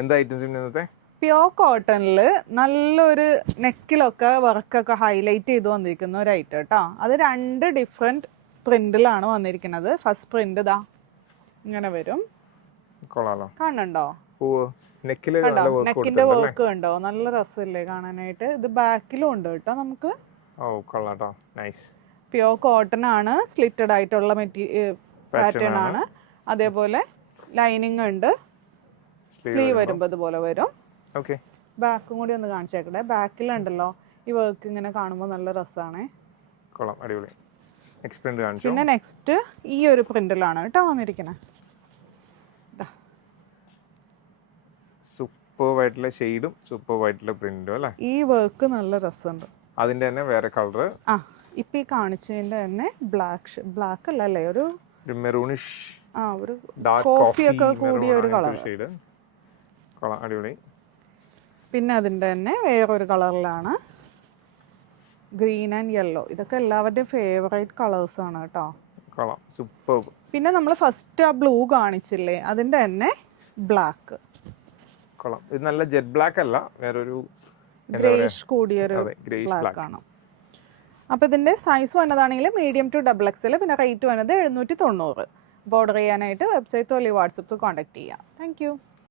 എന്താ ഐറ്റംസ് ഇന്നത്തെ? പ്യോർ കോട്ടണിൽ നല്ലൊരു നെക്കിലൊക്കെ വർക്കൊക്കെ ഹൈലൈറ്റ് ചെയ്ത് വന്നിരിക്കുന്ന ഒരു ഐറ്റം കേട്ടോ. അത് 2 ഡിഫറെൻറ്റ് പ്രിന്റിലാണ് വന്നിരിക്കുന്നത്. ഫസ്റ്റ് പ്രിന്റ് ഇതാ ഇങ്ങനെ വരും. കൊള്ളാലോ. കാണുന്നുണ്ടോ? നെക്കിന്റെ വർക്ക് കണ്ടോ? നല്ല രസമില്ലേ കാണാനായിട്ട്. ഇത് ബാക്കിലും ഉണ്ട് കേട്ടോ നമുക്ക്. പ്യോർ കോട്ടൺ ആണ്, സ്ലിറ്റഡ് ആയിട്ടുള്ള പാറ്റേൺ ആണ്. അതേപോലെ ലൈനിങ് ഉണ്ട്. സ്ലീവ് വരുമ്പോൾ ഇതുപോലെ വരും. ബാക്കും കൂടി ഒന്ന് കാണിച്ചേക്കട്ടെ. ബാക്കിലുണ്ടല്ലോ ഈ വർക്ക് ഇങ്ങനെ കാണുമ്പോൾ നല്ല രസമാണ്. പിന്നെ നെക്സ്റ്റ് ഈ ഒരു പ്രിന്റിലാണ് കേട്ടോ വന്നിരിക്കുന്നത്. സൂപ്പർവായിട്ടുള്ള ഷെയ്ഡും സൂപ്പർവായിട്ടുള്ള പ്രിന്റും അല്ലേ. ഈ വർക്ക് നല്ല രസമുണ്ട്. അതിന്റെ തന്നെ വേറെ കളർ. ഇപ്പൊ ഈ കാണിച്ചതിന്റെ തന്നെ ബ്ലാക്ക് അല്ലേ, ഒരു മെറൂണിഷ് ഒരു കോഫി ഒക്കെ കൂടിയ ഒരു കളർ. അടിപൊളി. പിന്നെ അതിന്റെ തന്നെ വേറൊരു കളറിലാണ്, ഗ്രീൻ ആൻഡ് യെല്ലോ. ഇതൊക്കെ എല്ലാവരുടെയും ഫേവറേറ്റ് കളേഴ്സ് ആണ് കേട്ടോ. സൂപ്പർ. പിന്നെ നമ്മൾ ഫസ്റ്റ് ആ ബ്ലൂ കാണിച്ചില്ലേ, അതിന്റെ തന്നെ ബ്ലാക്ക്. ഇത് നല്ല ജെറ്റ് ബ്ലാക്ക് അല്ല, വേറൊരു ഗ്രേഷ് കൂടിയൊരു ബ്ലാക്ക് ആണ്. അപ്പോൾ ഇതിന്റെ സൈസ് വന്നതാണെങ്കിൽ മീഡിയം ടു XXL. പിന്നെ റേറ്റ് വന്നത് 790. ഓർഡർ ചെയ്യാനായിട്ട് വെബ്സൈറ്റോ അല്ലെങ്കിൽ വാട്സപ്പിൽ കോൺടാക്ട് ചെയ്യാം. Thank you.